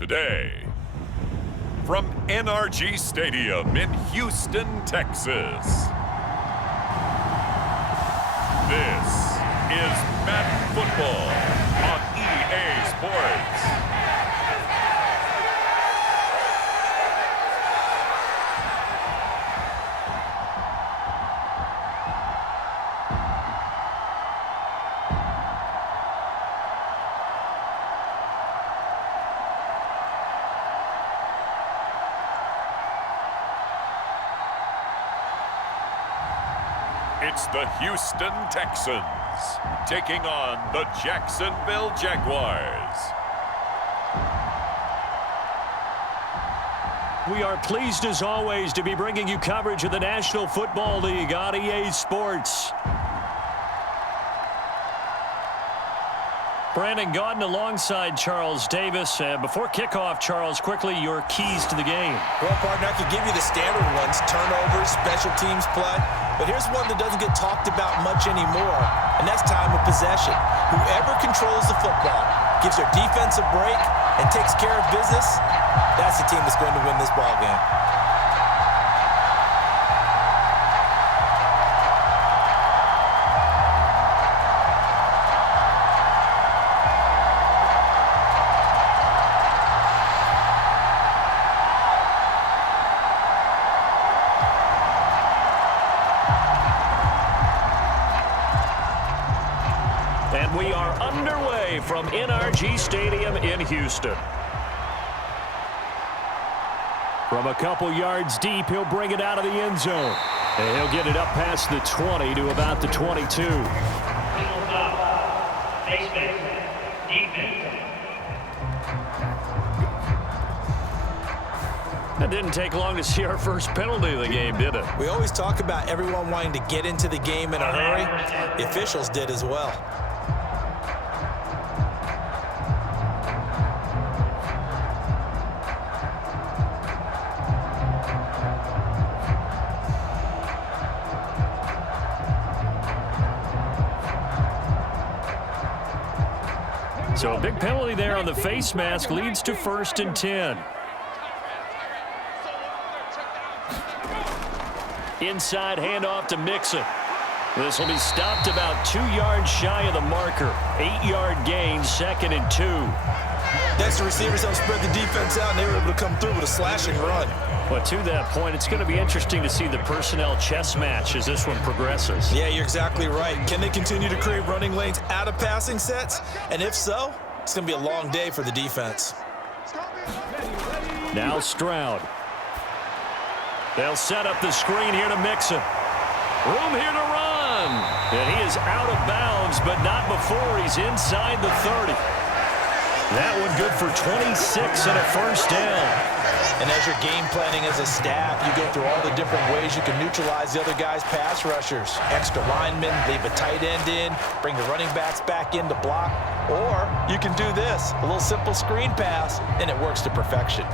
today. From NRG Stadium in Houston, Texas. This is Madden Football on EA Sports. It's the Houston Texans taking on the Jacksonville Jaguars. We are pleased as always to be bringing you coverage of the National Football League on EA Sports. Brandon Gaudin alongside Charles Davis. Before kickoff, Charles, quickly your keys to the game. Well, partner, I could give you the standard ones, turnovers, special teams play. But here's one that doesn't get talked about much anymore, and that's time of possession. Whoever controls the football, gives their defense a break, and takes care of business, that's the team that's going to win this ball game. And we are underway from NRG Stadium in Houston. From a couple yards deep, he'll bring it out of the end zone. And he'll get it up past the 20 to about the 22. It didn't take long to see our first penalty of the game, did it? We always talk about everyone wanting to get into the game in a hurry. The officials did as well. So a big penalty there on the face mask leads to 1st and 10. Inside handoff to Mixon. This will be stopped about 2 yards shy of the marker. 8-yard gain, 2nd and 2. Next, the receivers helped spread the defense out, and they were able to come through with a slashing run. But to that point, it's going to be interesting to see the personnel chess match as this one progresses. Yeah, you're exactly right. Can they continue to create running lanes out of passing sets? And if so, it's going to be a long day for the defense. Now Stroud. They'll set up the screen here to Mixon. Room here to run. And he is out of bounds, but not before he's inside the 30. That one good for 26 and a 1st down. And as you're game planning as a staff, you go through all the different ways you can neutralize the other guy's pass rushers. Extra linemen, leave a tight end in, bring the running backs back in to block. Or you can do this, a little simple screen pass, and it works to perfection.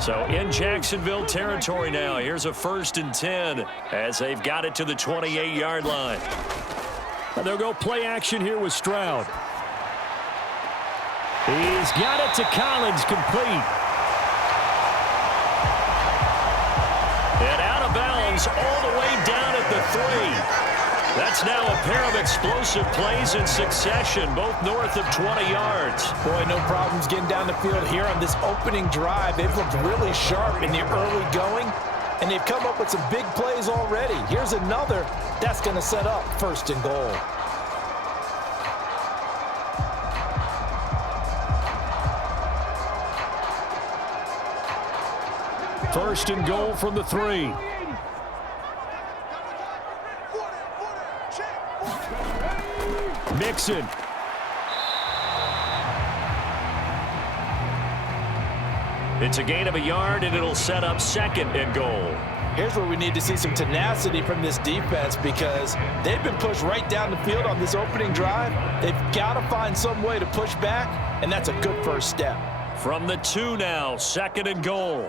So in Jacksonville territory now, here's a 1st and 10 as they've got it to the 28-yard line. And they'll go play action here with Stroud. He's got it to Collins, complete. And out of bounds all the way down at the 3. That's now a pair of explosive plays in succession, both north of 20 yards. Boy, no problems getting down the field here on this opening drive. They've looked really sharp in the early going, and they've come up with some big plays already. Here's another that's going to set up 1st and goal. First and goal from the 3. Mixon. It's a gain of a yard, and it'll set up 2nd and goal. Here's where we need to see some tenacity from this defense because they've been pushed right down the field on this opening drive. They've got to find some way to push back, and that's a good first step. From the 2 now, 2nd and goal.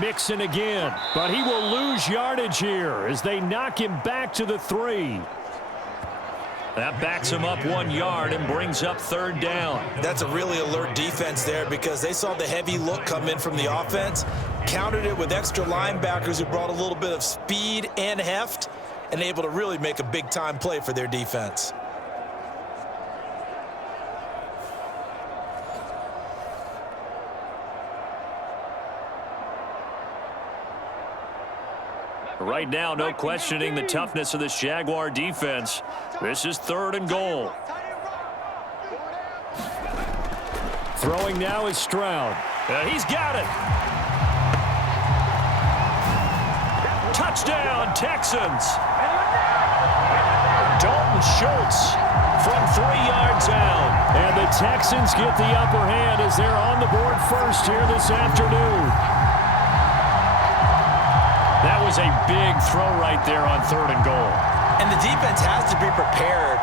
Mixon again, but he will lose yardage here as they knock him back to the 3. That backs him up 1 yard and brings up 3rd down. That's a really alert defense there because they saw the heavy look come in from the offense, countered it with extra linebackers who brought a little bit of speed and heft, and able to really make a big-time play for their defense. Right now, no questioning the toughness of this Jaguar defense. This is 3rd and goal. Throwing now is Stroud. He's got it. Touchdown, Texans. Dalton Schultz from 3 yards out. And the Texans get the upper hand as they're on the board first here this afternoon. That was a big throw right there on 3rd and goal. And the defense has to be prepared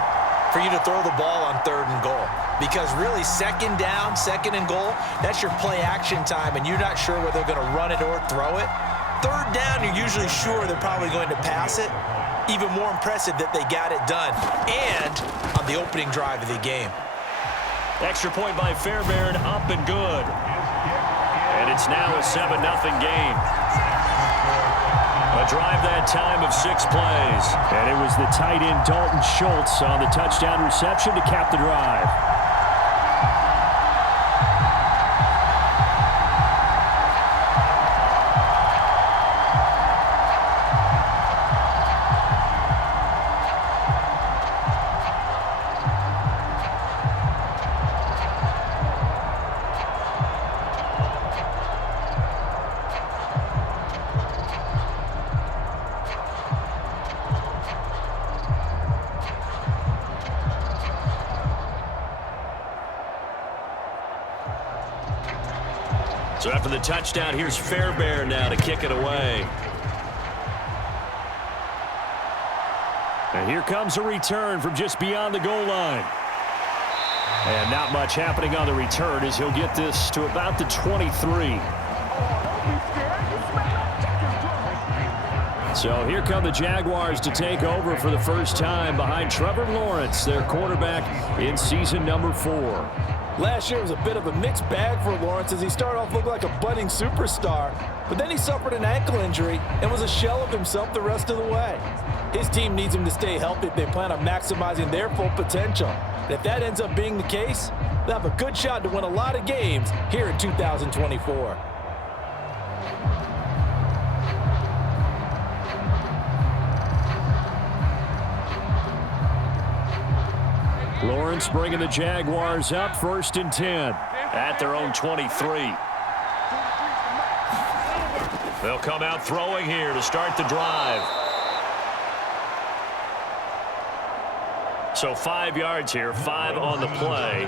for you to throw the ball on 3rd and goal. Because really, 2nd down, 2nd and goal, that's your play action time, and you're not sure whether they're going to run it or throw it. 3rd down, you're usually sure they're probably going to pass it. Even more impressive that they got it done. And on the opening drive of the game. Extra point by Fairbairn, up and good. And it's now a 7-0 game. A drive that time of 6 plays. And it was the tight end Dalton Schultz on the touchdown reception to cap the drive. So after the touchdown, here's Fairbairn now to kick it away. And here comes a return from just beyond the goal line. And not much happening on the return as he'll get this to about the 23. So here come the Jaguars to take over for the first time behind Trevor Lawrence, their quarterback in season number 4. Last year was a bit of a mixed bag for Lawrence as he started off looking like a budding superstar, but then he suffered an ankle injury and was a shell of himself the rest of the way. His team needs him to stay healthy if they plan on maximizing their full potential. And if that ends up being the case, they'll have a good shot to win a lot of games here in 2024. Lawrence bringing the Jaguars up 1st and 10 at their own 23. They'll come out throwing here to start the drive. So 5 yards here, 5 on the play,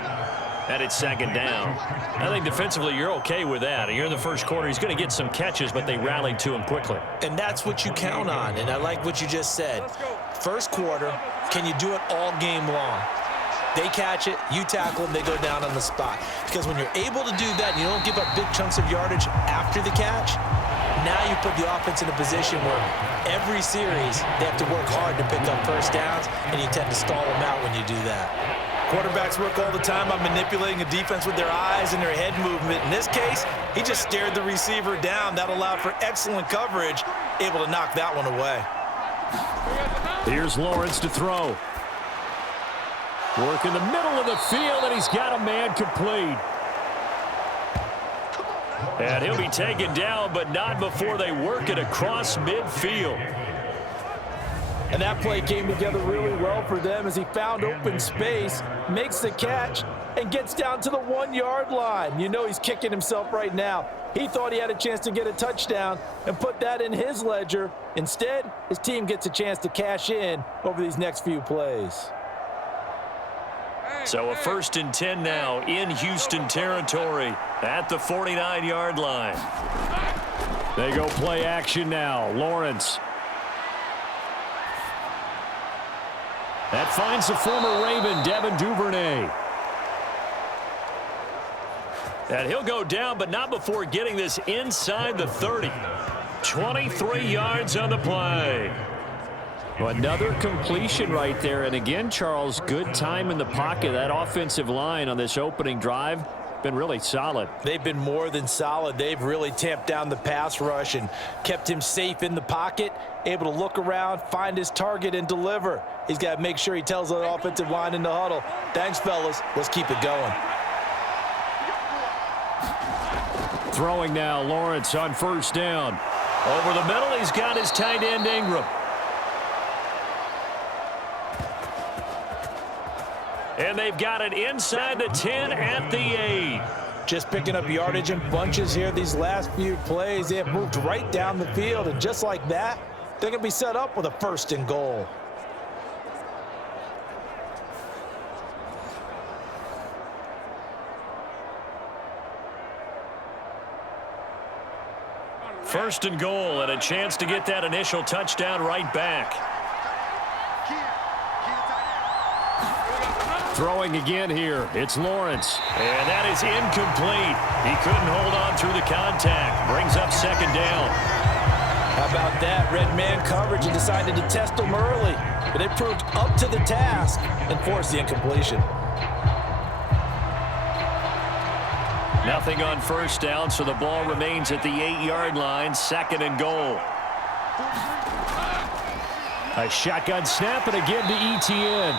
and it's 2nd down. I think defensively you're okay with that. You're in the first quarter. He's going to get some catches, but they rallied to him quickly. And that's what you count on, and I like what you just said. First quarter, can you do it all game long? They catch it, you tackle them, they go down on the spot. Because when you're able to do that and you don't give up big chunks of yardage after the catch, now you put the offense in a position where every series they have to work hard to pick up first downs, and you tend to stall them out when you do that. Quarterbacks work all the time on manipulating a defense with their eyes and their head movement. In this case, he just stared the receiver down. That allowed for excellent coverage, able to knock that one away. Here's Lawrence to throw. Work in the middle of the field, and he's got a man complete. And he'll be taken down, but not before they work it across midfield. And that play came together really well for them as he found open space, makes the catch, and gets down to the 1-yard line. You know he's kicking himself right now. He thought he had a chance to get a touchdown and put that in his ledger. Instead, his team gets a chance to cash in over these next few plays. So a 1st and 10 now in Houston territory at the 49-yard line. They go play action now. Lawrence. That finds the former Raven, Devin Duvernay. And he'll go down, but not before getting this inside the 30. 23 yards on the play. Well, another completion right there. And again, Charles, good time in the pocket. That offensive line on this opening drive been really solid. They've been more than solid. They've really tamped down the pass rush and kept him safe in the pocket, able to look around, find his target, and deliver. He's got to make sure he tells the offensive line in the huddle, thanks, fellas. Let's keep it going. Throwing now, Lawrence on first down. Over the middle, he's got his tight end, Ingram. And they've got it inside the 10 at the 8. Just picking up yardage in bunches here these last few plays. They have moved right down the field, and just like that, they're going to be set up with a 1st and goal. First and goal, and a chance to get that initial touchdown right back. Throwing again here, it's Lawrence. And that is incomplete. He couldn't hold on through the contact. Brings up 2nd down. How about that? Red man coverage and decided to test them early. But it proved up to the task and forced the incompletion. Nothing on first down, so the ball remains at the 8-yard line. 2nd and goal. A shotgun snap, and again to Etienne.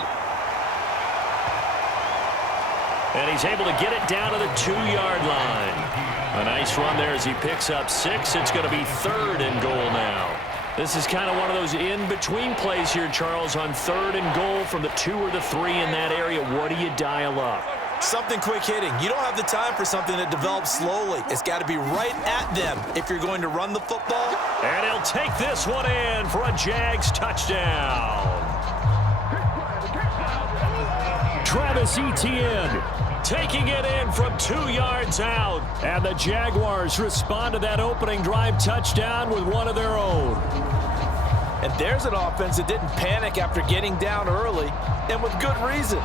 And he's able to get it down to the 2-yard line. A nice run there as he picks up 6. It's going to be 3rd and goal now. This is kind of one of those in-between plays here, Charles, on 3rd and goal from the 2 or the 3 in that area. What do you dial up? Something quick hitting. You don't have the time for something that develops slowly. It's got to be right at them if you're going to run the football. And he'll take this one in for a Jags touchdown. Travis Etienne taking it in from 2 yards out. And the Jaguars respond to that opening drive touchdown with one of their own. And there's an offense that didn't panic after getting down early, and with good reason.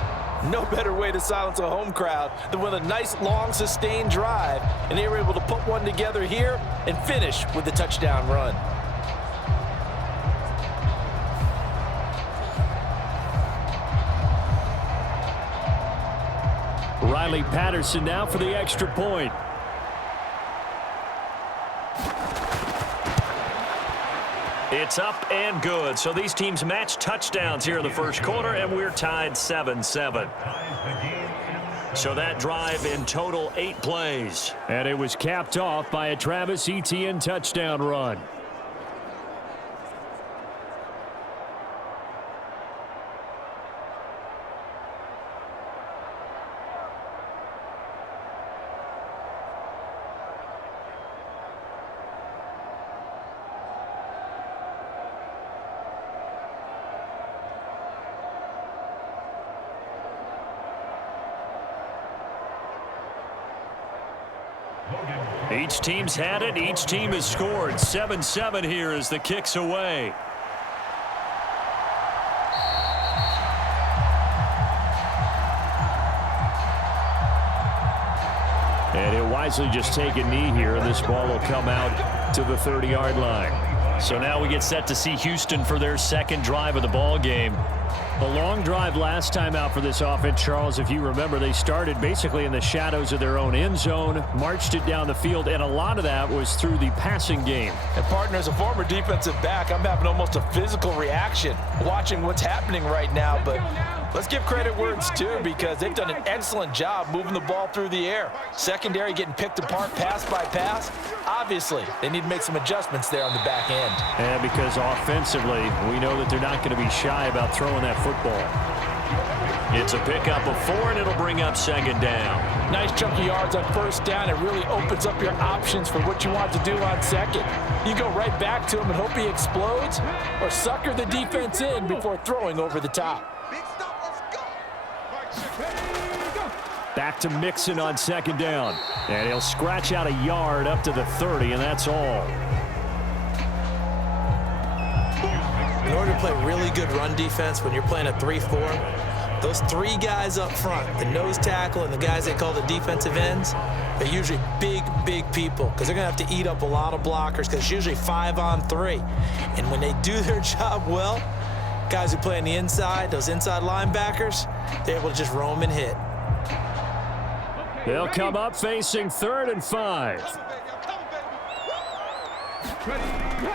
No better way to silence a home crowd than with a nice, long, sustained drive. And they were able to put one together here and finish with the touchdown run. Riley Patterson now for the extra point. It's up and good. So these teams match touchdowns here in the first quarter, and we're tied 7-7. So that drive in total 8 plays. And it was capped off by a Travis Etienne touchdown run. Each team's had it. Each team has scored. 7-7 here as the kick's away. And he'll wisely just take a knee here. This ball will come out to the 30-yard line. So now we get set to see Houston for their second drive of the ball game. A long drive last time out for this offense, Charles. If you remember, they started basically in the shadows of their own end zone, marched it down the field, and a lot of that was through the passing game. And, partner, as a former defensive back, I'm having almost a physical reaction watching what's happening right now. But let's give credit where it's due, because they've done an excellent job moving the ball through the air. Secondary getting picked apart pass by pass. Obviously, they need to make some adjustments there on the back end. And because offensively, we know that they're not going to be shy about throwing that football. It's a pickup of 4, and it'll bring up 2nd down. Nice chunky yards on first down. It really opens up your options for what you want to do on second. You go right back to him and hope he explodes, or sucker the defense in before throwing over the top. Back to Mixon on 2nd down. And he'll scratch out a yard up to the 30, and that's all. In order to play really good run defense when you're playing a 3-4, Those three guys up front, the nose tackle and the guys they call the defensive ends, they're usually big, big people because they're going to have to eat up a lot of blockers because it's usually 5-on-3. And when they do their job well, guys who play on the inside, those inside linebackers, they're able to just roam and hit. They'll come up facing 3rd and 5.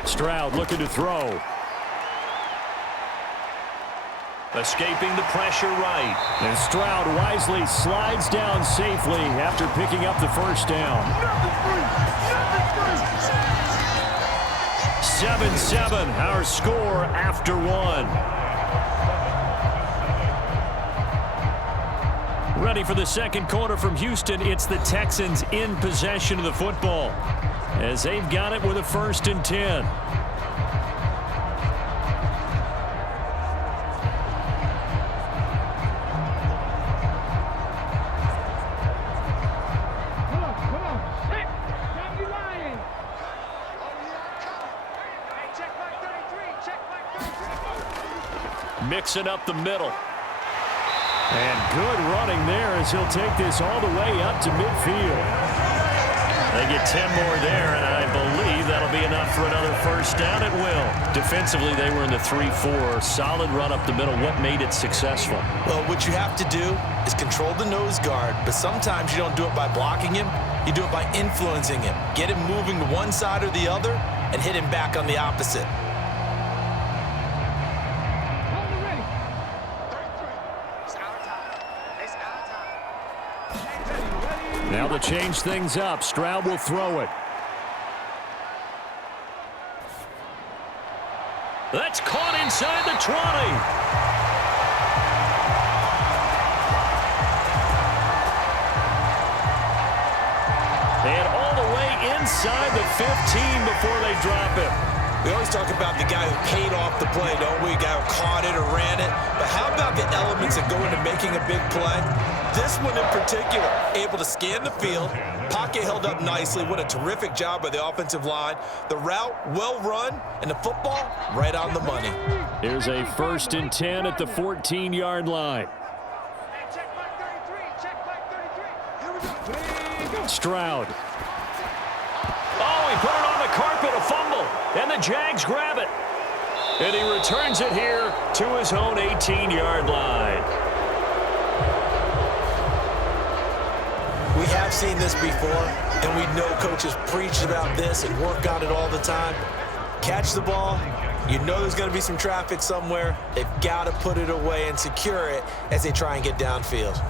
Stroud looking to throw. Escaping the pressure right. And Stroud wisely slides down safely after picking up the first down. 7-7, our score after 1. Ready for the second quarter from Houston. It's the Texans in possession of the football as they've got it with a 1st and 10. Mixon up the middle. And good running there as he'll take this all the way up to midfield. They get 10 more there, and I believe that'll be enough for another first down. It will. Defensively, they were in the 3-4. Solid run up the middle. What made it successful? Well, what you have to do is control the nose guard, but sometimes you don't do it by blocking him. You do it by influencing him. Get him moving to one side or the other and hit him back on the opposite. Now to change things up, Stroud will throw it. That's caught inside the 20. And all the way inside the 15 before they drop him. We always talk about the guy who paid off the play, don't we? The guy who caught it or ran it. But how about the elements that go into making a big play? This one in particular, able to scan the field. Pocket held up nicely. What a terrific job by the offensive line. The route, well run, and the football, right on the money. Here's a 1st and 10 at the 14-yard line. Stroud. Oh, he put it on the carpet, a fumble, and the Jags grab it. And he returns it here to his own 18-yard line. We have seen this before, and we know coaches preach about this and work on it all the time. Catch the ball. You know there's going to be some traffic somewhere. They've got to put it away and secure it as they try and get downfield.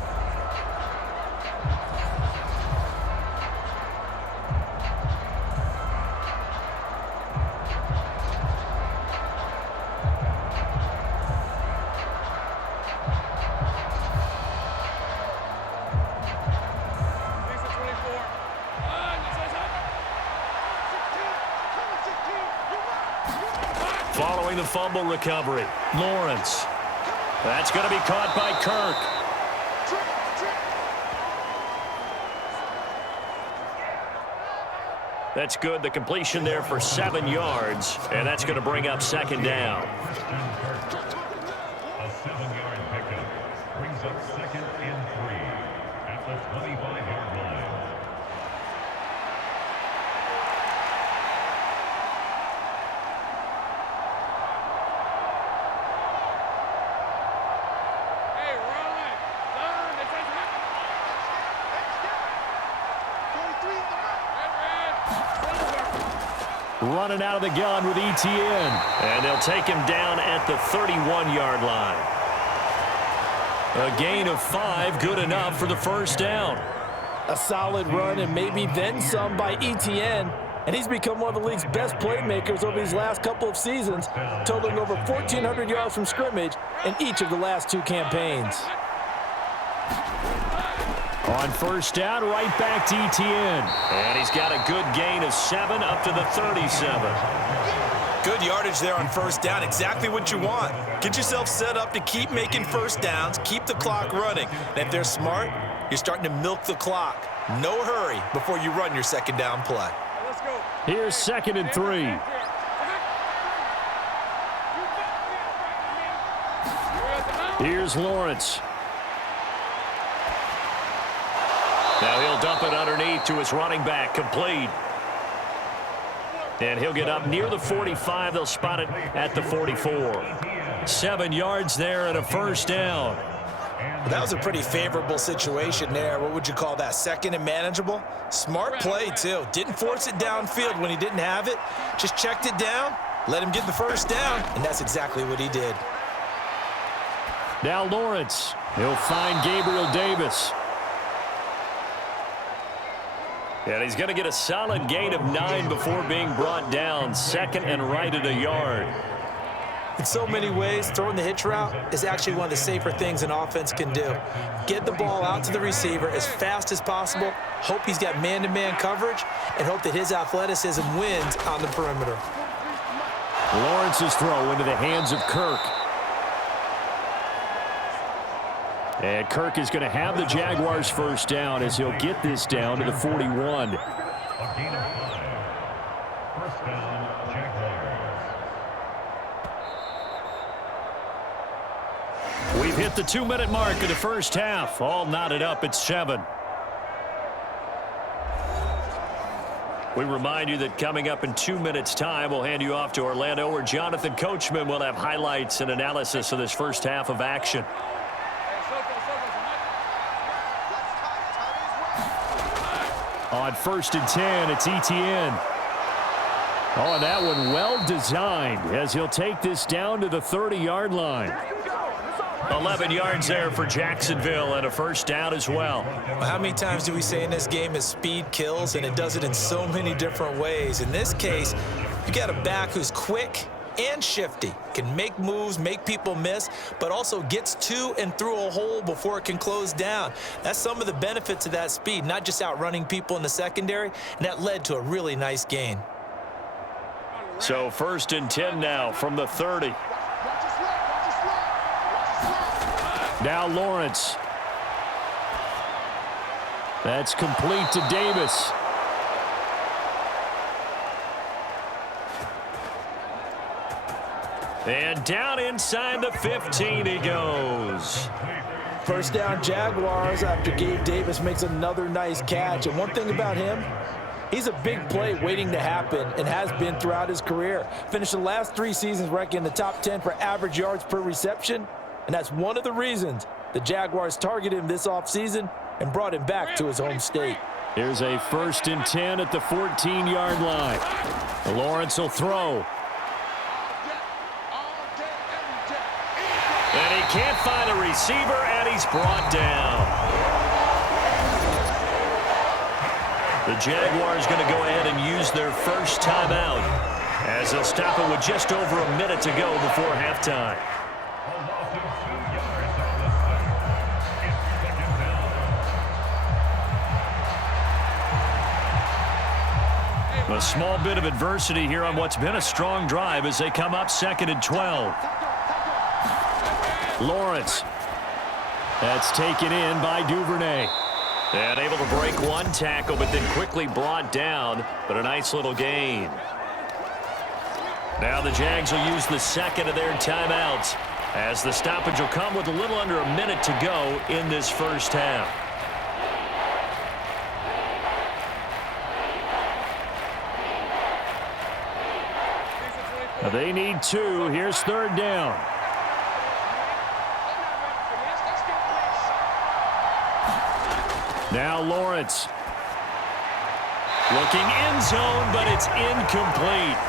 Following the fumble recovery, Lawrence. That's going to be caught by Kirk. That's good. The completion there for 7 yards, and that's going to bring up 2nd down. A 7-yard pickup brings up 2nd and 3 at the 25-yard line. Running out of the gun with ETN. And they'll take him down at the 31-yard line. A gain of 5, good enough for the first down. A solid run and maybe then some by ETN. And he's become one of the league's best playmakers over these last couple of seasons, totaling over 1,400 yards from scrimmage in each of the last 2 campaigns. On first down, right back to ETN. And he's got a good gain of 7 up to the 37. Good yardage there on first down. Exactly what you want. Get yourself set up to keep making first downs, keep the clock running. And if they're smart, you're starting to milk the clock. No hurry before you run your second down play. Let's go. Here's 2nd and 3. Here's Lawrence. underneath to his running back, complete. And he'll get up near the 45. They'll spot it at the 44. 7 yards there and a first down. Well, that was a pretty favorable situation there. What would you call that? Second and manageable? Smart play, too. Didn't force it downfield when he didn't have it. Just checked it down, let him get the first down, and that's exactly what he did. Now Lawrence. He'll find Gabriel Davis. And he's going to get a solid gain of 9 before being brought down. Second and right at a yard. In so many ways, throwing the hitch route is actually one of the safer things an offense can do. Get the ball out to the receiver as fast as possible, hope he's got man-to-man coverage, and hope that his athleticism wins on the perimeter. Lawrence's throw into the hands of Kirk. And Kirk is going to have the Jaguars first down as he'll get this down to the 41. A gain of 5. First down, Jaguars. We've hit the 2-minute mark of the first half. All knotted up at 7. We remind you that coming up in 2 minutes' time, we'll hand you off to Orlando, where Jonathan Coachman will have highlights and analysis of this first half of action. On 1st and 10, it's Etienne. Oh, and that one well designed as he'll take this down to the 30-yard line. 11 yards there for Jacksonville and a first down as well. How many times do we say in this game is speed kills, and it does it in so many different ways. In this case, you got a back who's quick and shifty, can make moves, make people miss, but also gets to and through a hole before it can close down. That's some of the benefits of that speed, not just outrunning people in the secondary, and that led to a really nice gain. So 1st and 10 now from the 30. Now Lawrence. That's complete to Davis. And down inside the 15 he goes. First down Jaguars after Gabe Davis makes another nice catch. And one thing about him, he's a big play waiting to happen and has been throughout his career. Finished the last 3 seasons ranking in the top 10 for average yards per reception. And that's one of the reasons the Jaguars targeted him this offseason and brought him back to his home state. Here's a 1st and 10 at the 14-yard line. Lawrence will throw. And he can't find a receiver, and he's brought down. The Jaguars going to go ahead and use their first timeout as they'll stop it with just over a minute to go before halftime. A small bit of adversity here on what's been a strong drive as they come up 2nd and 12. Lawrence. That's taken in by Duvernay. And able to break one tackle, but then quickly brought down. But a nice little gain. Now the Jags will use the second of their timeouts as the stoppage will come with a little under a minute to go in this first half. They need 2. Here's 3rd down. Now Lawrence. Looking end zone, but it's incomplete.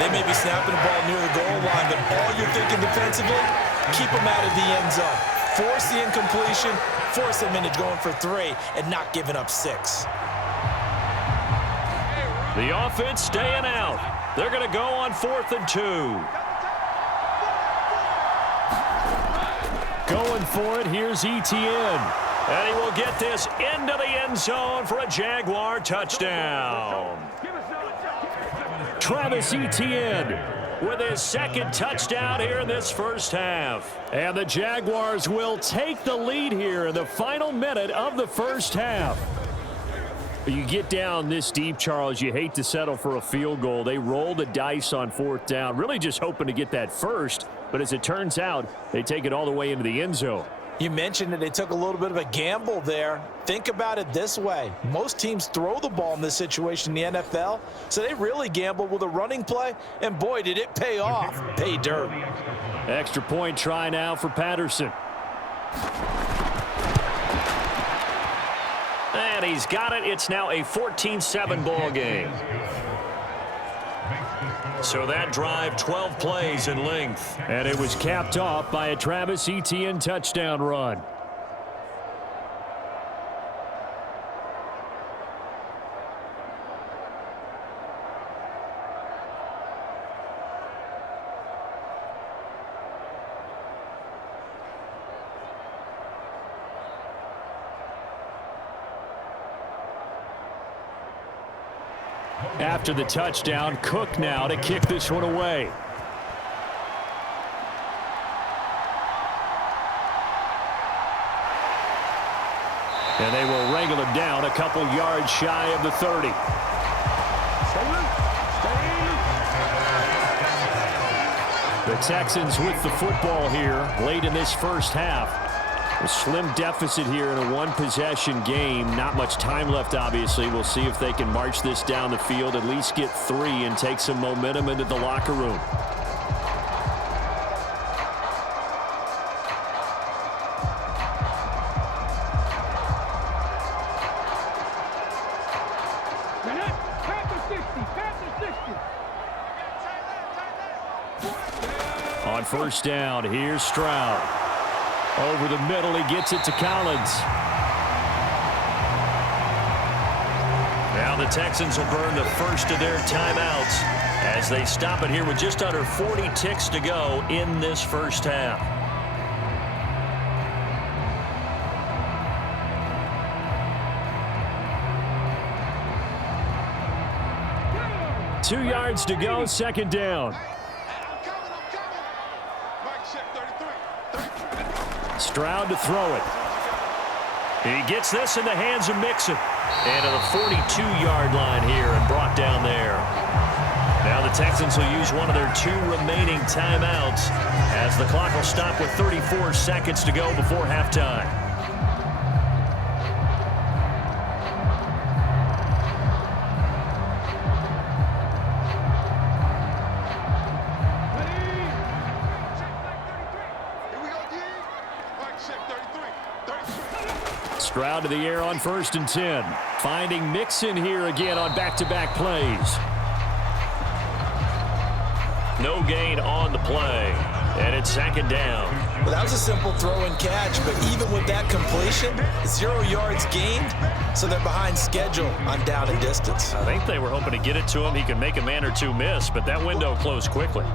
They may be snapping the ball near the goal line, but all you're thinking defensively, keep them out of the end zone. Force the incompletion, force them into going for 3, and not giving up 6. The offense staying out. They're going to go on 4th and 2. Going for it, here's Etienne. And he will get this into the end zone for a Jaguar touchdown. Travis Etienne with his 2nd touchdown here in this first half. And the Jaguars will take the lead here in the final minute of the first half. You get down this deep, Charles, you hate to settle for a field goal. They roll the dice on 4th down, really just hoping to get that first. But as it turns out, they take it all the way into the end zone. You mentioned that they took a little bit of a gamble there. Think about it this way. Most teams throw the ball in this situation in the NFL, so they really gambled with a running play, and boy, did it pay off. Pay dirt. Extra point try now for Patterson. And he's got it. It's now a 14-7 ball game. So that drive, 12 plays in length. And it was capped off by a Travis Etienne touchdown run. After the touchdown, Cook now to kick this one away. And they will wrangle him down a couple yards shy of the 30. The Texans with the football here late in this first half. A slim deficit here in a one-possession game. Not much time left, obviously. We'll see if they can march this down the field, at least get 3, and take some momentum into the locker room. On first down, here's Stroud. Over the middle, he gets it to Collins. Now the Texans will burn the first of their timeouts as they stop it here with just under 40 ticks to go in this first half. Two yards to go, second down. Stroud to throw it. He gets this in the hands of Mixon. And to the 42-yard line here and brought down there. Now the Texans will use one of their 2 remaining timeouts as the clock will stop with 34 seconds to go before halftime. Stroud to the air on first and 10. Finding Mixon here again on back-to-back plays. No gain on the play. And it's second down. Well, that was a simple throw and catch, but even with that completion, 0 yards gained, so they're behind schedule on down and distance. I think they were hoping to get it to him. He could make a man or two miss, but that window closed quickly.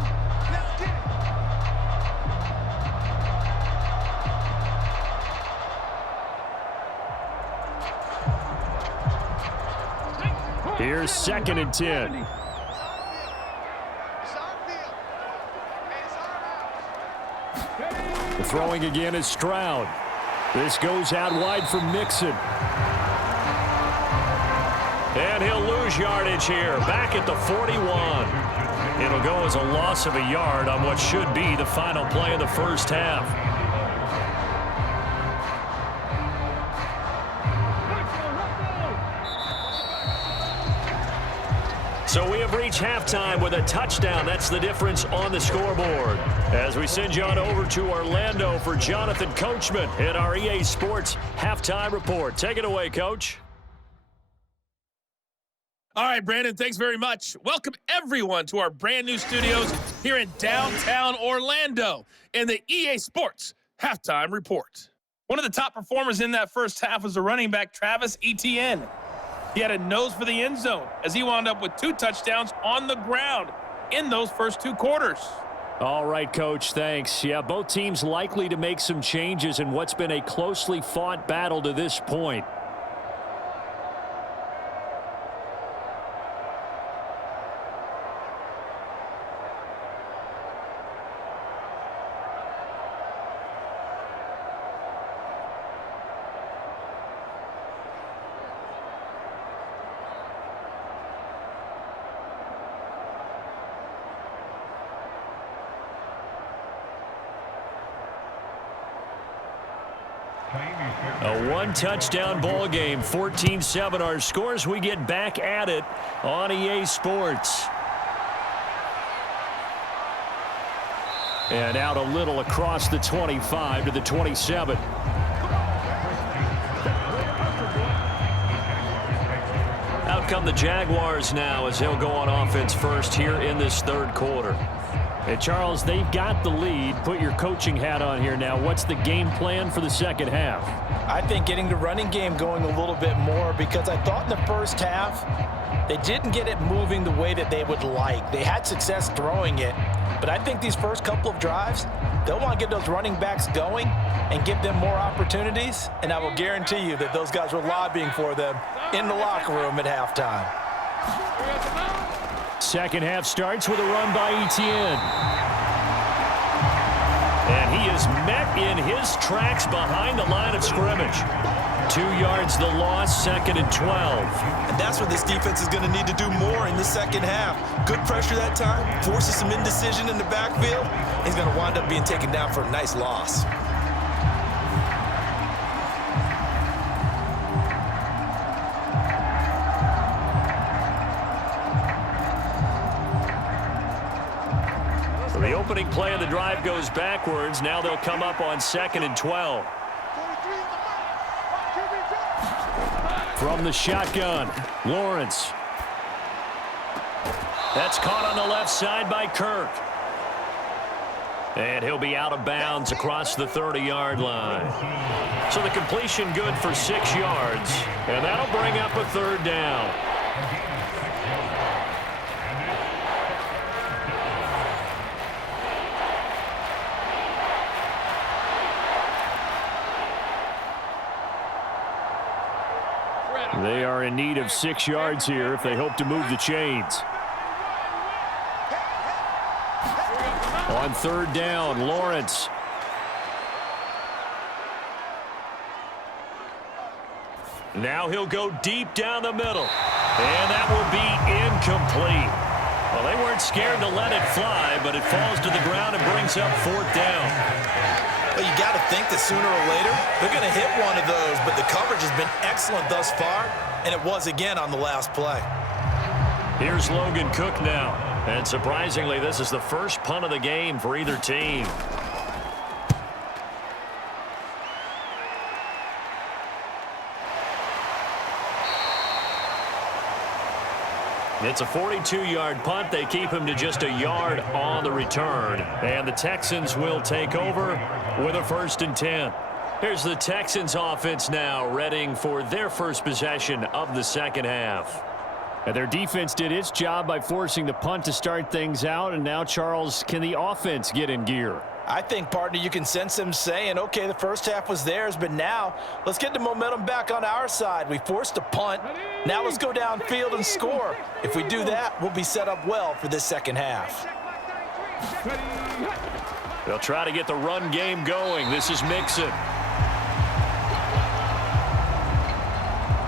Here's second and 10. The throwing again is Stroud. This goes out wide for Mixon. And he'll lose yardage here, back at the 41. It'll go as a loss of a yard on what should be the final play of the first half. So we have reached halftime with a touchdown. That's the difference on the scoreboard. As we send you on over to Orlando for Jonathan Coachman in our EA Sports Halftime Report. Take it away, Coach. All right, Brandon, thanks very much. Welcome, everyone, to our brand-new studios here in downtown Orlando in the EA Sports Halftime Report. One of the top performers in that first half was the running back, Travis Etienne. He had a nose for the end zone as he wound up with 2 touchdowns on the ground in those first 2 quarters. All right, Coach, thanks. Yeah, both teams likely to make some changes in what's been a closely fought battle to this point. A one-touchdown ball game, 14-7 our scores. We get back at it on EA Sports. And out a little across the 25 to the 27. Out come the Jaguars now as they'll go on offense first here in this third quarter. Hey, Charles, they've got the lead. Put your coaching hat on here now. What's the game plan for the second half? I think getting the running game going a little bit more, because I thought in the first half they didn't get it moving the way that they would like. They had success throwing it, but I think these first couple of drives, they'll want to get those running backs going and give them more opportunities, and I will guarantee you that those guys were lobbying for them in the locker room at halftime. Second half starts with a run by Etienne. And he is met in his tracks behind the line of scrimmage. 2 yards the loss, 2nd and 12. And that's what this defense is going to need to do more in the second half. Good pressure that time, forces some indecision in the backfield. He's going to wind up being taken down for a nice loss. The opening play of the drive goes backwards. Now they'll come up on 2nd and 12. From the shotgun, Lawrence. That's caught on the left side by Kirk. And he'll be out of bounds across the 30-yard line. So the completion good for 6 yards. And that'll bring up a third down. They are in need of 6 yards here if they hope to move the chains. On third down, Lawrence. Now he'll go deep down the middle. And that will be incomplete. Well, they weren't scared to let it fly, but it falls to the ground and brings up fourth down. Well, you got to think that sooner or later they're going to hit one of those, but the coverage has been excellent thus far, and it was again on the last play. Here's Logan Cook now, and surprisingly, this is the first punt of the game for either team. It's a 42-yard punt. They keep him to just a yard on the return. And the Texans will take over with a 1st and 10. Here's the Texans offense now, readying for their first possession of the second half. And their defense did its job by forcing the punt to start things out. And now, Charles, can the offense get in gear? I think, partner, you can sense them saying, okay, the first half was theirs, but now let's get the momentum back on our side. We forced a punt. Now let's go downfield and score. If we do that, we'll be set up well for this second half. They'll try to get the run game going. This is Mixon.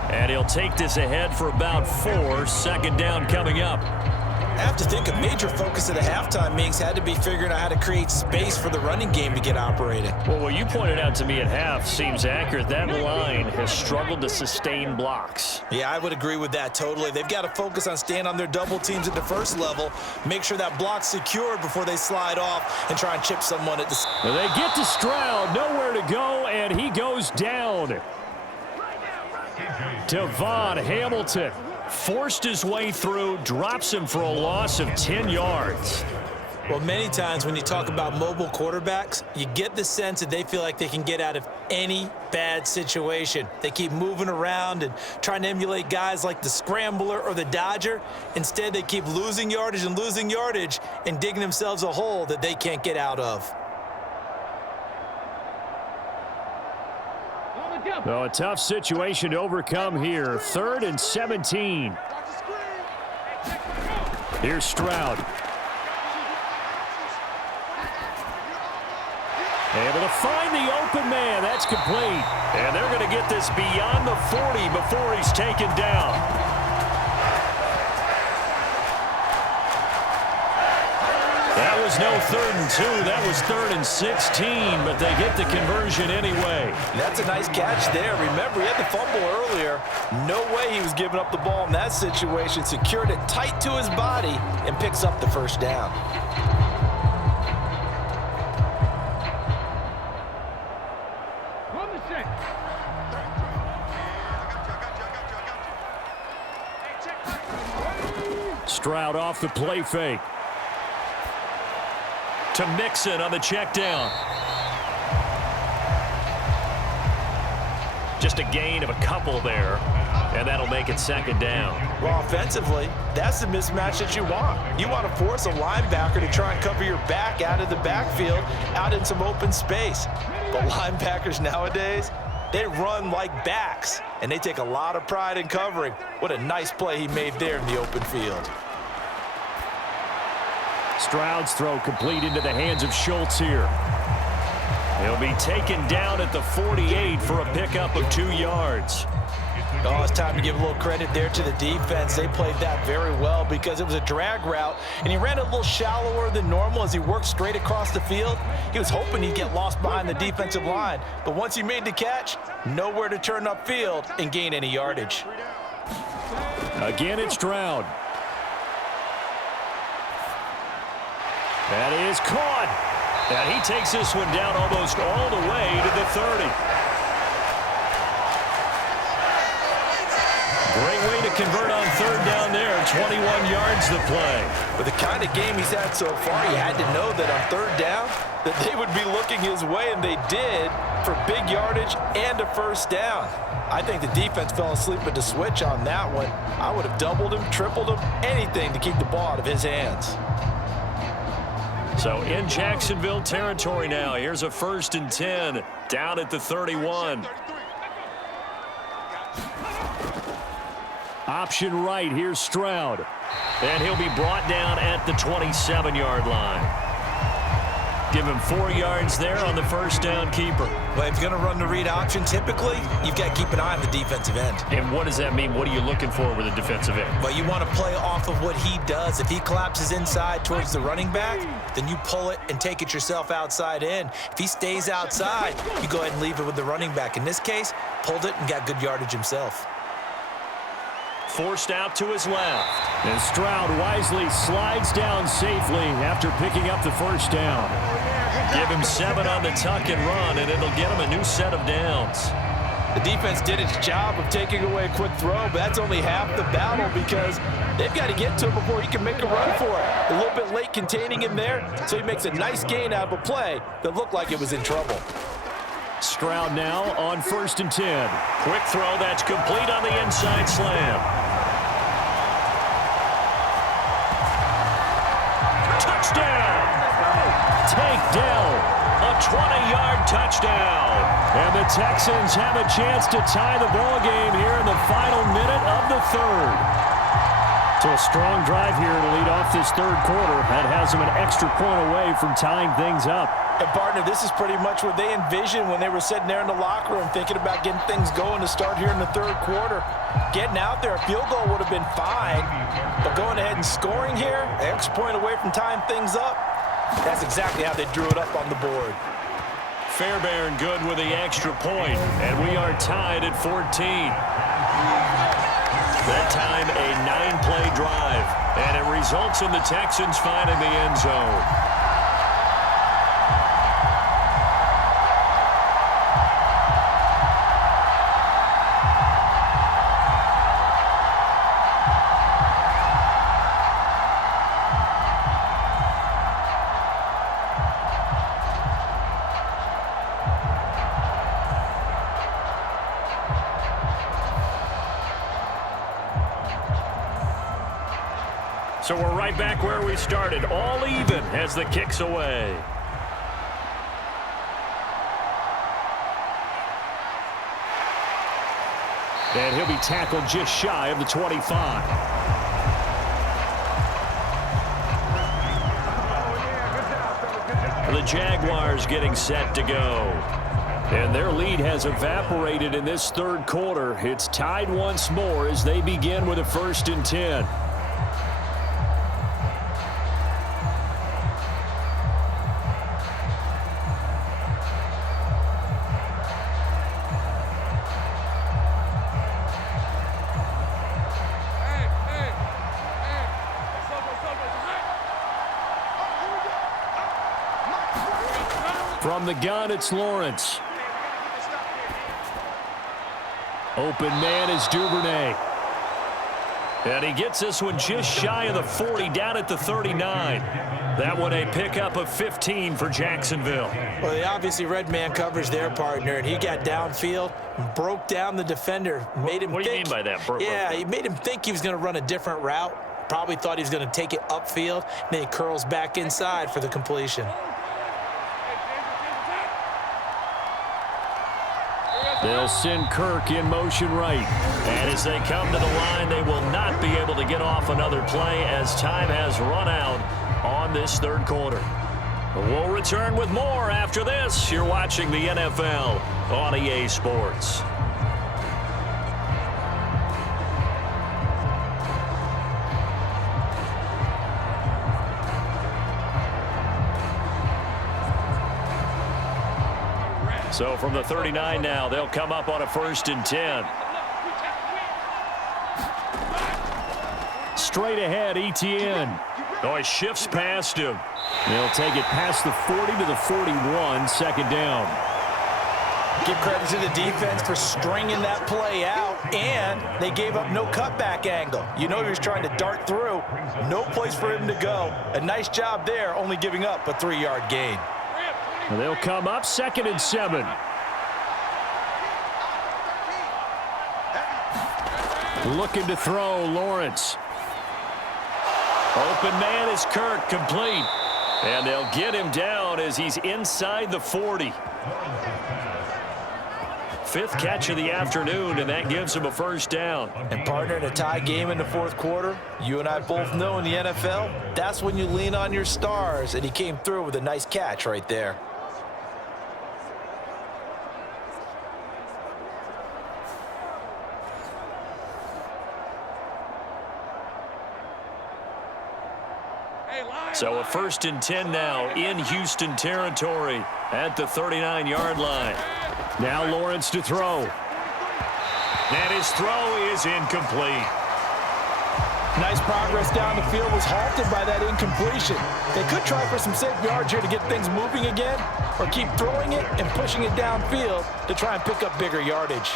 And he'll take this ahead for about 4. 2nd down coming up. I have to think a major focus of the halftime meetings had to be figuring out how to create space for the running game to get operating. Well, what you pointed out to me at half seems accurate. That line has struggled to sustain blocks. Yeah, I would agree with that totally. They've got to focus on staying on their double teams at the first level, make sure that block's secured before they slide off and try and chip someone at the... Well, they get to Stroud, nowhere to go, and he goes down. Devon Hamilton forced his way through, drops him for a loss of 10 yards. Well, many times when you talk about mobile quarterbacks, you get the sense that they feel like they can get out of any bad situation. They keep moving around and trying to emulate guys like the Scrambler or the Dodger. Instead, they keep losing yardage and digging themselves a hole that they can't get out of. Well, a tough situation to overcome here. 3rd and 17. Here's Stroud. Able to find the open man. That's complete. And they're going to get this beyond the 40 before he's taken down. That was no 3rd and 2. That was 3rd and 16, but they get the conversion anyway. That's a nice catch there. Remember, he had the fumble earlier. No way he was giving up the ball in that situation. Secured it tight to his body and picks up the first down. Stroud off the play fake. To Mixon on the check down. Just a gain of a couple there, and that'll make it 2nd down. Well, offensively, that's the mismatch that you want. You want to force a linebacker to try and cover your back out of the backfield, out in some open space. But linebackers nowadays, they run like backs, and they take a lot of pride in covering. What a nice play he made there in the open field. Stroud's throw complete into the hands of Schultz here. He'll be taken down at the 48 for a pickup of 2 yards. Oh, it's time to give a little credit there to the defense. They played that very well because it was a drag route, and he ran a little shallower than normal as he worked straight across the field. He was hoping he'd get lost behind the defensive line, but once he made the catch, nowhere to turn upfield and gain any yardage. Again, it's Stroud. That is caught. And he takes this one down almost all the way to the 30. Great way to convert on 3rd down there. 21 yards the play. With the kind of game he's had so far, you had to know that on 3rd down that they would be looking his way, and they did, for big yardage and a first down. I think the defense fell asleep at the switch on that one. I would have doubled him, tripled him, anything to keep the ball out of his hands. So in Jacksonville territory now. Here's a 1st and 10 down at the 31. Option right. Here's Stroud. And he'll be brought down at the 27-yard line. Give him 4 yards there on the first down keeper. Well, if you're going to run the read option, typically, you've got to keep an eye on the defensive end. And what does that mean? What are you looking for with a defensive end? Well, you want to play off of what he does. If he collapses inside towards the running back, then you pull it and take it yourself outside in. If he stays outside, you go ahead and leave it with the running back. In this case, pulled it and got good yardage himself. Forced out to his left. And Stroud wisely slides down safely after picking up the first down. Give him 7 on the tuck and run, and it'll get him a new set of downs. The defense did its job of taking away a quick throw, but that's only half the battle because they've got to get to him before he can make a run for it. A little bit late containing him there, so he makes a nice gain out of a play that looked like it was in trouble. Stroud now on 1st and 10. Quick throw that's complete on the inside slam. Touchdown! Take Dell, a 20-yard touchdown. And the Texans have a chance to tie the ball game here in the final minute of the 3rd. So a strong drive here to lead off this 3rd quarter. That has them an extra point away from tying things up. And partner, this is pretty much what they envisioned when they were sitting there in the locker room thinking about getting things going to start here in the 3rd quarter. Getting out there, a field goal would have been fine, but going ahead and scoring here, an extra point away from tying things up, that's exactly how they drew it up on the board. Fairbairn good with the extra point, and we are tied at 14. That time a 9-play drive, and it results in the Texans finding the end zone. So we're right back where we started, all even as the kick's away. And he'll be tackled just shy of the 25. The Jaguars getting set to go. And their lead has evaporated in this 3rd quarter. It's tied once more as they begin with a 1st and 10. From the gun, it's Lawrence. Open man is Duvernay. And he gets this one just shy of the 40, down at the 39. That one a pickup of 15 for Jacksonville. Well, they obviously read man coverage their partner, and he got downfield, broke down the defender, made him What do you think. mean by that? Yeah, he made him think he was going to run a different route. Probably thought he was going to take it upfield, and then he curls back inside for the completion. They'll send Kirk in motion right. And as they come to the line, they will not be able to get off another play as time has run out on this third quarter. We'll return with more after this. You're watching the NFL on EA Sports. So from the 39 now, they'll come up on a 1st and 10. Straight ahead, ETN. Oh, he shifts past him. They'll take it past the 40 to the 41, second down. Give credit to the defense for stringing that play out, and they gave up no cutback angle. You know he was trying to dart through. No place for him to go. A nice job there, only giving up a 3-yard gain. They'll come up 2nd and 7. Looking to throw, Lawrence. Open man is Kirk, complete. And they'll get him down as he's inside the 40. 5th catch of the afternoon, and that gives him a 1st down. And partner, in a tie game in the 4th quarter, you and I both know in the NFL, that's when you lean on your stars, and he came through with a nice catch right there. So a 1st and 10 now in Houston territory at the 39-yard line. Now Lawrence to throw. And his throw is incomplete. Nice progress down the field, was halted by that incompletion. They could try for some safe yards here to get things moving again, or keep throwing it and pushing it downfield to try and pick up bigger yardage.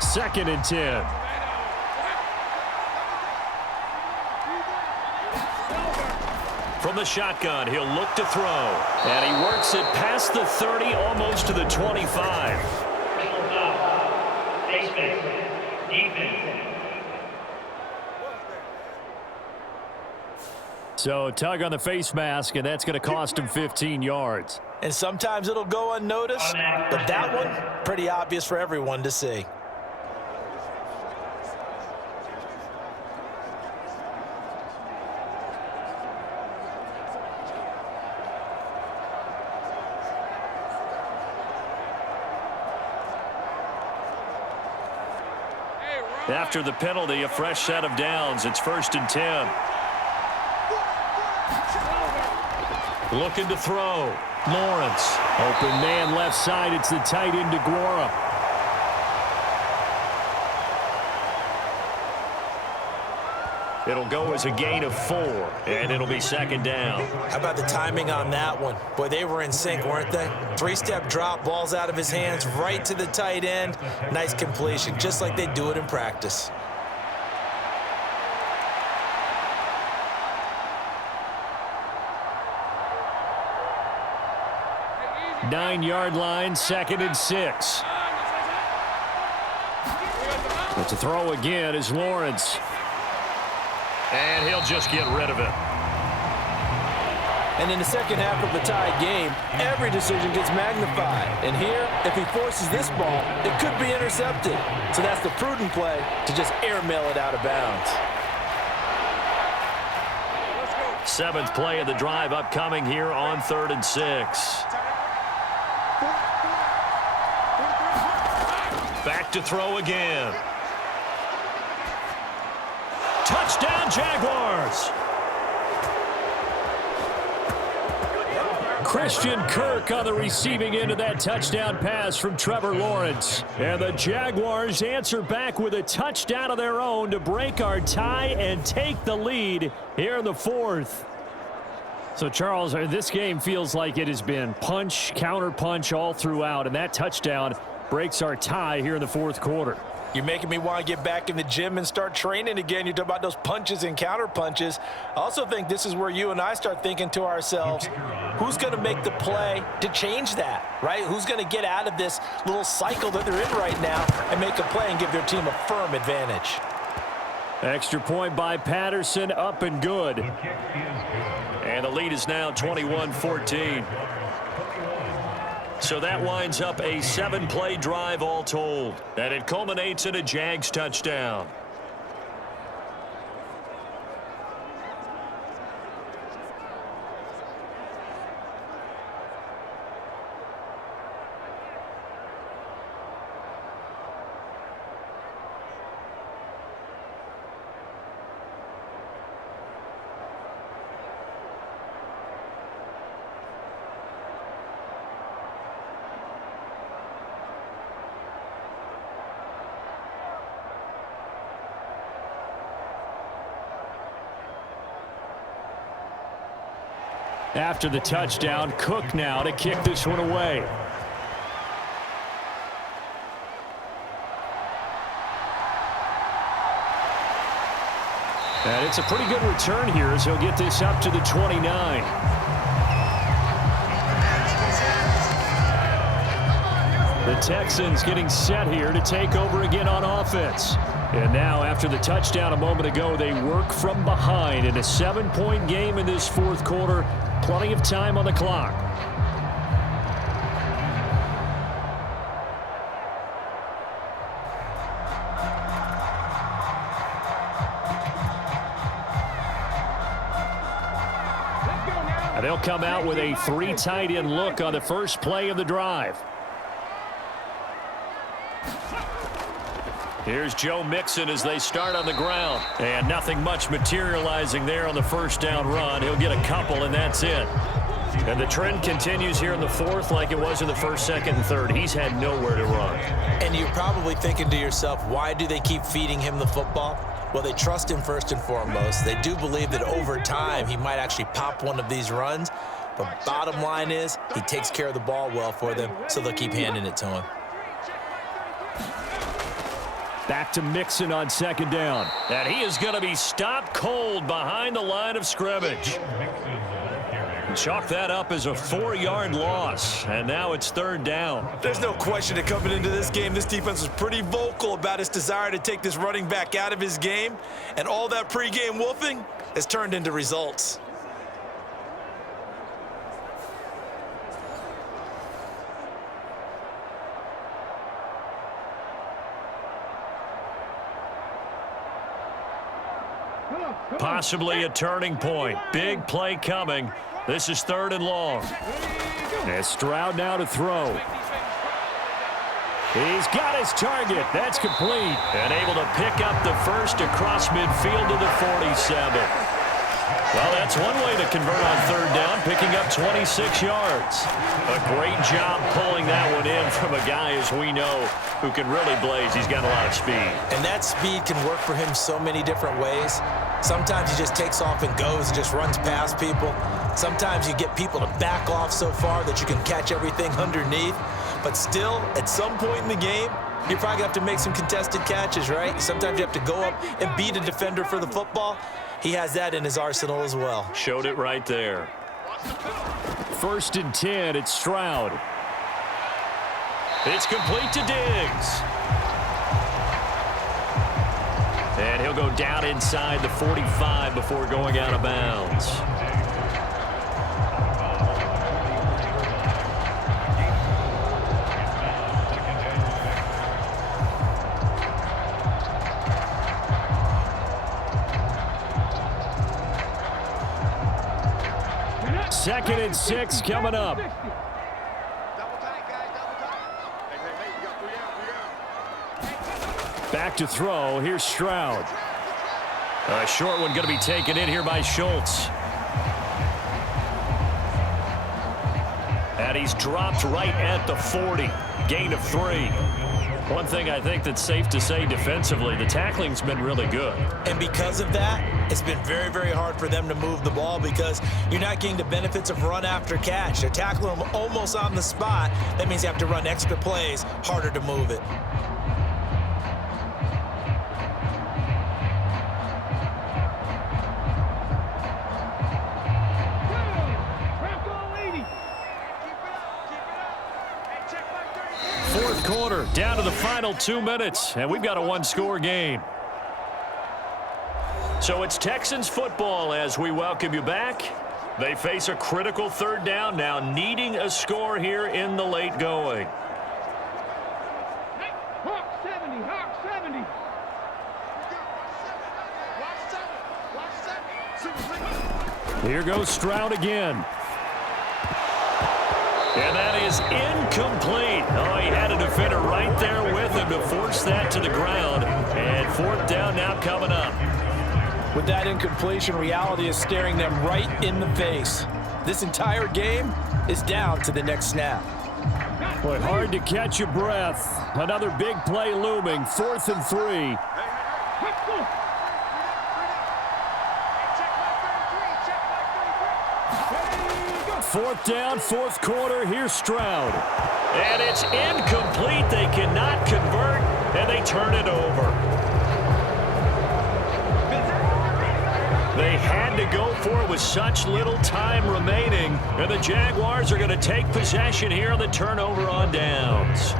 2nd and 10. From the shotgun, he'll look to throw. And he works it past the 30, almost to the 25. So tug on the face mask, and that's going to cost him 15 yards. And sometimes it'll go unnoticed, but that one, pretty obvious for everyone to see. After the penalty, a fresh set of downs. It's 1st and 10. Looking to throw. Lawrence. Open man left side. It's the tight end DeGuara. It'll go as a gain of 4, and it'll be 2nd down. How about the timing on that one? Boy, they were in sync, weren't they? 3-step drop, ball's out of his hands, right to the tight end. Nice completion, just like they do it in practice. Nine-yard line, 2nd and 6. But to throw again is Lawrence. And he'll just get rid of it. And in the second half of the tie game, every decision gets magnified. And here, if he forces this ball, it could be intercepted. So that's the prudent play to just airmail it out of bounds. 7th play of the drive upcoming here on 3rd and 6. Back to throw again. Touchdown, Jaguars! Christian Kirk on the receiving end of that touchdown pass from Trevor Lawrence. And the Jaguars answer back with a touchdown of their own to break our tie and take the lead here in the 4th. So, Charles, this game feels like it has been punch, counter punch all throughout, and that touchdown breaks our tie here in the fourth quarter. You're making me want to get back in the gym and start training again. You talk about those punches and counter punches. I also think this is where you and I start thinking to ourselves, who's going to make the play to change that, right? Who's going to get out of this little cycle that they're in right now and make a play and give their team a firm advantage? Extra point by Patterson, up and good. And the lead is now 21-14. So that winds up a 7-play drive all told. And it culminates in a Jags touchdown. After the touchdown, Cook now to kick this one away. And it's a pretty good return here as he'll get this up to the 29. The Texans getting set here to take over again on offense. And now, after the touchdown a moment ago, they work from behind in a 7-point game in this fourth quarter. Plenty of time on the clock. And they'll come out with a 3 tight end look on the first play of the drive. Here's Joe Mixon as they start on the ground. And nothing much materializing there on the first down run. He'll get a couple, and that's it. And the trend continues here in the fourth like it was in the first, second, and third. He's had nowhere to run. And you're probably thinking to yourself, why do they keep feeding him the football? Well, they trust him first and foremost. They do believe that over time he might actually pop one of these runs. But bottom line is he takes care of the ball well for them, so they'll keep handing it to him. Back to Mixon on second down. And he is going to be stopped cold behind the line of scrimmage. Chalk that up as a 4-yard loss. And now it's third down. There's no question that coming into this game, this defense was pretty vocal about its desire to take this running back out of his game. And all that pregame wolfing has turned into results. Possibly a turning point. Big play coming. This is third and long. And Stroud now to throw. He's got his target. That's complete. And able to pick up the first across midfield to the 47. Well, that's one way to convert on third down, picking up 26 yards. A great job pulling that one in from a guy, as we know, who can really blaze. He's got a lot of speed. And that speed can work for him so many different ways. Sometimes he just takes off and goes and just runs past people. Sometimes you get people to back off so far that you can catch everything underneath. But still, at some point in the game, you're probably going to have to make some contested catches, right? Sometimes you have to go up and beat a defender for the football. He has that in his arsenal as well. Showed it right there. First and 10, it's Stroud. It's complete to Diggs. And he'll go down inside the 45 before going out of bounds. Second and 6 coming up. Back to throw. Here's Stroud. A short one going to be taken in here by Schultz. And he's dropped right at the 40. Gain of 3. One thing I think that's safe to say defensively, the tackling's been really good. And because of that, it's been very, very hard for them to move the ball because you're not getting the benefits of run after catch. They're tackling them almost on the spot. That means you have to run extra plays, harder to move it. Fourth quarter, down to the final 2 minutes, and we've got a one-score game. So it's Texans football as we welcome you back. They face a critical third down now, needing a score here in the late going. Hawk 70, Hawk 70. Here goes Stroud again. And that is incomplete. Oh, he had a defender right there with him to force that to the ground. And fourth down now coming up. With that incompletion, reality is staring them right in the face. This entire game is down to the next snap. Boy, hard to catch your breath. Another big play looming. 4th and 3. Fourth down, fourth quarter. Here's Stroud. And it's incomplete. They cannot convert, and they turn it over. They had to go for it with such little time remaining. And the Jaguars are going to take possession here on the turnover on downs.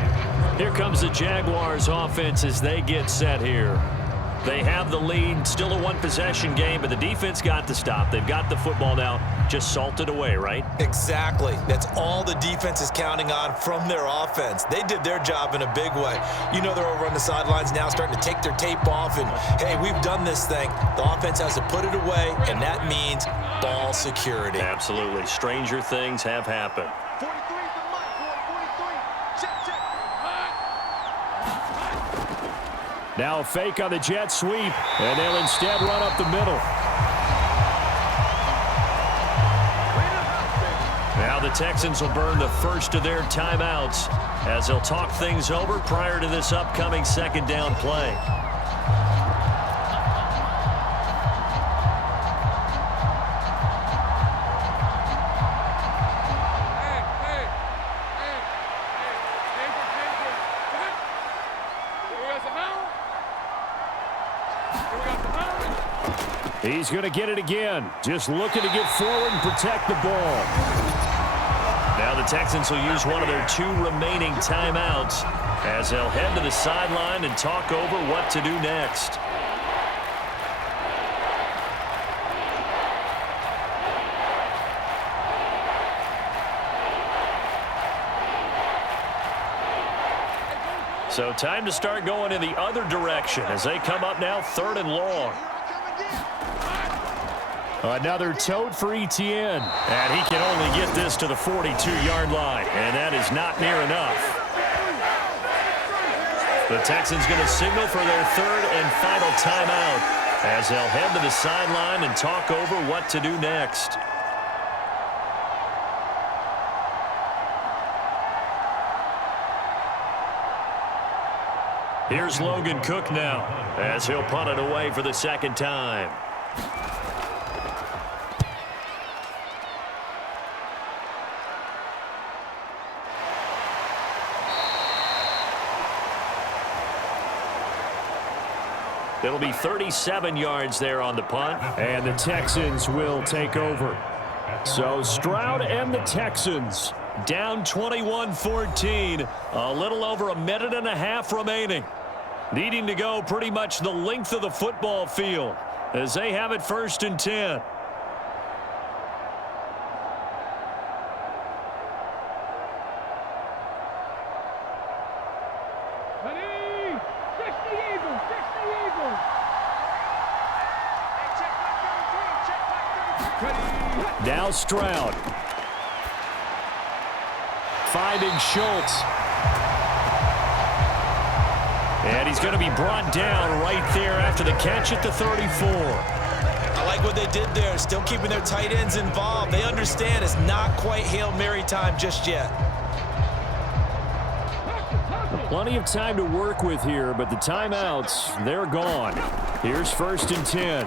Here comes the Jaguars offense as they get set here. They have the lead, still a one-possession game, but the defense got to stop. They've got the football now, just salted away, right? Exactly. That's all the defense is counting on from their offense. They did their job in a big way. You know they're over on the sidelines now starting to take their tape off and, hey, we've done this thing. The offense has to put it away, and that means ball security. Absolutely. Stranger things have happened. 43 for Mike, boy, 43. Check, check. Now a fake on the jet sweep, and they'll instead run up the middle. Now the Texans will burn the first of their timeouts as they'll talk things over prior to this upcoming second down play. He's going to get it again. Just looking to get forward and protect the ball. Now the Texans will use one of their 2 remaining timeouts as they'll head to the sideline and talk over what to do next. So time to start going in the other direction as they come up now 3rd and long. Another tote for Etienne. And he can only get this to the 42-yard line. And that is not near enough. The Texans going to signal for their 3rd and final timeout as they'll head to the sideline and talk over what to do next. Here's Logan Cook now as he'll punt it away for the second time. It'll be 37 yards there on the punt, and the Texans will take over. So Stroud and the Texans down 21-14, a little over a minute and a half remaining. Needing to go pretty much the length of the football field as they have it 1st and 10. Now Stroud. Finding Schultz. And he's going to be brought down right there after the catch at the 34. I like what they did there, still keeping their tight ends involved. They understand it's not quite Hail Mary time just yet. Plenty of time to work with here, but the timeouts, they're gone. Here's 1st and 10.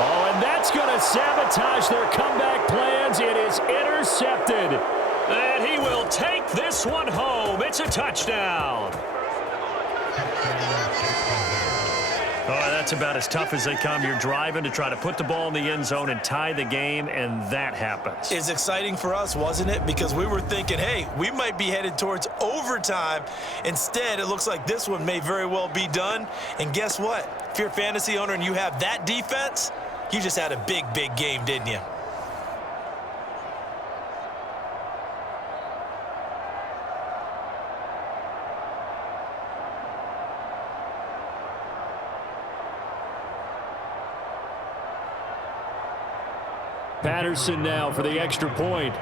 Oh, and that's going to sabotage their comeback plans. It is intercepted. And he will take this one home. It's a touchdown. Oh, that's about as tough as they come. You're driving to try to put the ball in the end zone and tie the game, and that happens. It's exciting for us, wasn't it? Because we were thinking, hey, we might be headed towards overtime. Instead, it looks like this one may very well be done. And guess what? If you're a fantasy owner and you have that defense, you just had a big, big game, didn't you? Patterson now for the extra point.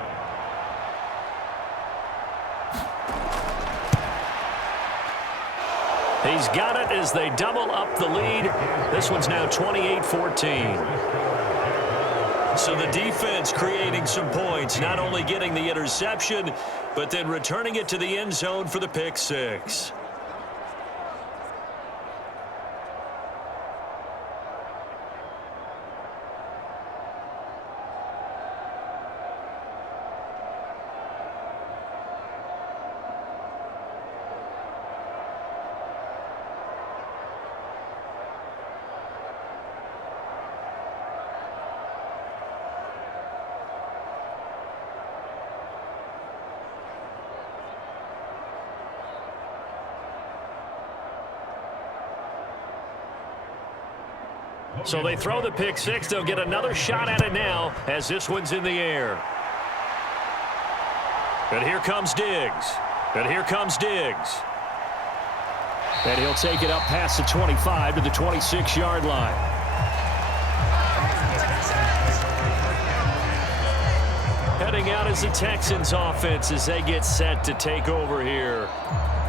He's got it as they double up the lead. This one's now 28-14. So the defense creating some points, not only getting the interception, but then returning it to the end zone for the pick six. So they throw the pick six. They'll get another shot at it now as this one's in the air. And here comes Diggs. And here comes Diggs. And he'll take it up past the 25 to the 26-yard line. Heading out is the Texans offense as they get set to take over here.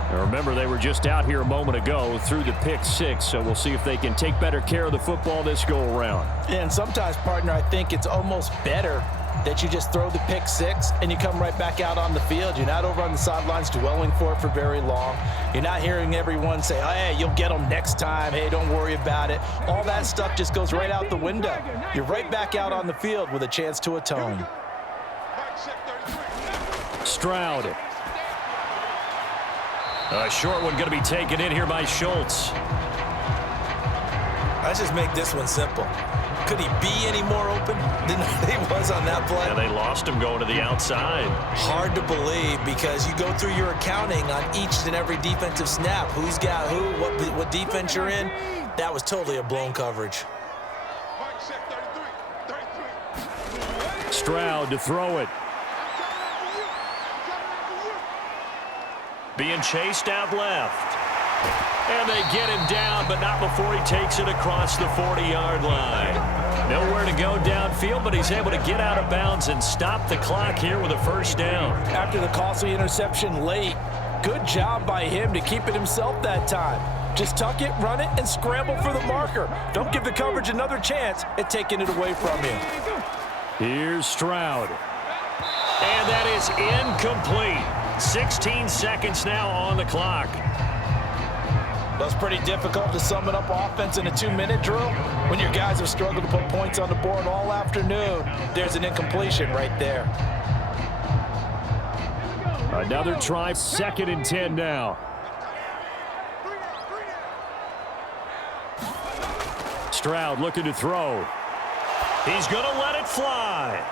Now remember, they were just out here a moment ago through the pick six, so we'll see if they can take better care of the football this go-around. Yeah, and sometimes, partner, I think it's almost better that you just throw the pick six and you come right back out on the field. You're not over on the sidelines dwelling for it for very long. You're not hearing everyone say, oh, hey, you'll get them next time. Hey, don't worry about it. All that stuff just goes right out the window. You're right back out on the field with a chance to atone. Stroud. A short one going to be taken in here by Schultz. Let's just make this one simple. Could he be any more open than he was on that play? Yeah, they lost him going to the outside. Hard to believe because you go through your accounting on each and every defensive snap. Who's got who, what defense you're in. That was totally a blown coverage. Stroud to throw it. Being chased out left. And they get him down, but not before he takes it across the 40-yard line. Nowhere to go downfield, but he's able to get out of bounds and stop the clock here with a first down. After the costly interception late, good job by him to keep it himself that time. Just tuck it, run it, and scramble for the marker. Don't give the coverage another chance at taking it away from him. Here's Stroud. And that is incomplete. 16 seconds now on the clock. That's pretty difficult to sum it up offense in a 2-minute drill. When your guys have struggled to put points on the board all afternoon, there's an incompletion right there. Another try, 2nd and 10 now. Stroud looking to throw. He's going to let it fly.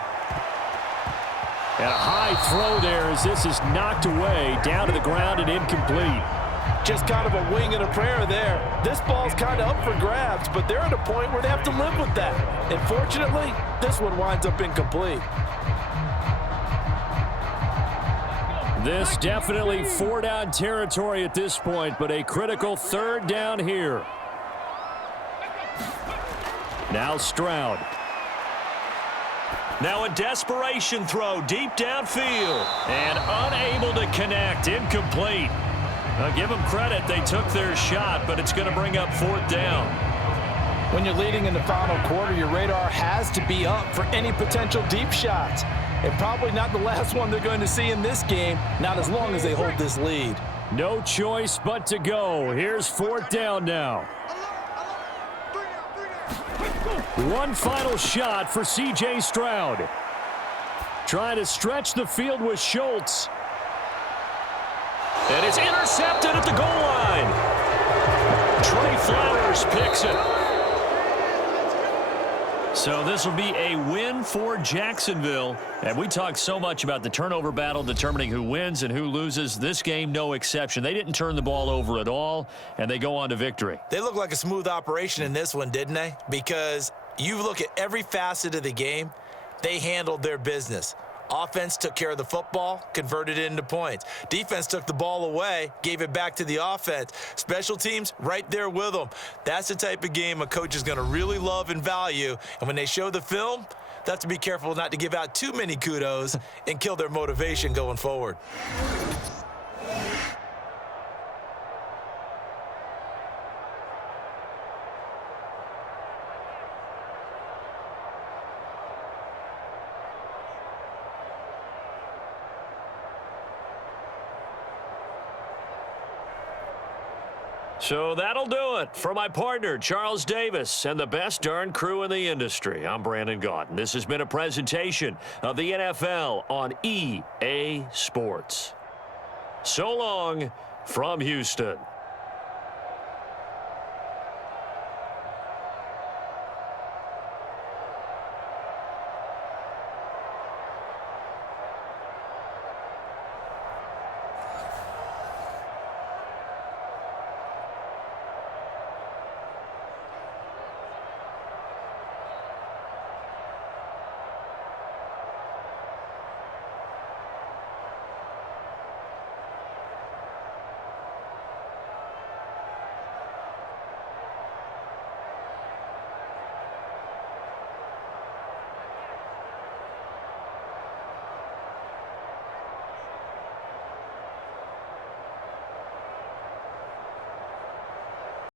And a high throw there as this is knocked away, down to the ground and incomplete. Just kind of a wing and a prayer there. This ball's kind of up for grabs, but they're at a point where they have to live with that. And fortunately, this one winds up incomplete. This definitely 4-down territory at this point, but a critical 3rd down here. Now Stroud. Now a desperation throw deep downfield. And unable to connect, incomplete. Now give them credit, they took their shot, but it's going to bring up 4th down. When you're leading in the final quarter, your radar has to be up for any potential deep shots. and probably not the last one they're going to see in this game, not as long as they hold this lead. No choice but to go. Here's 4th down now. One final shot for C.J. Stroud. Trying to stretch the field with Schultz. And it's intercepted at the goal line. Trey Flowers picks it. So this will be a win for Jacksonville. And we talked so much about the turnover battle determining who wins and who loses. This game, no exception. They didn't turn the ball over at all, and they go on to victory. They look like a smooth operation in this one, didn't they? Because you look at every facet of the game, they handled their business. Offense took care of the football, converted it into points. Defense took the ball away, gave it back to the offense. Special teams, right there with them. That's the type of game a coach is going to really love and value. And when they show the film, they have to be careful not to give out too many kudos and kill their motivation going forward. So that'll do it for my partner, Charles Davis, and the best darn crew in the industry. I'm Brandon Gaudin. This has been a presentation of the NFL on EA Sports. So long from Houston.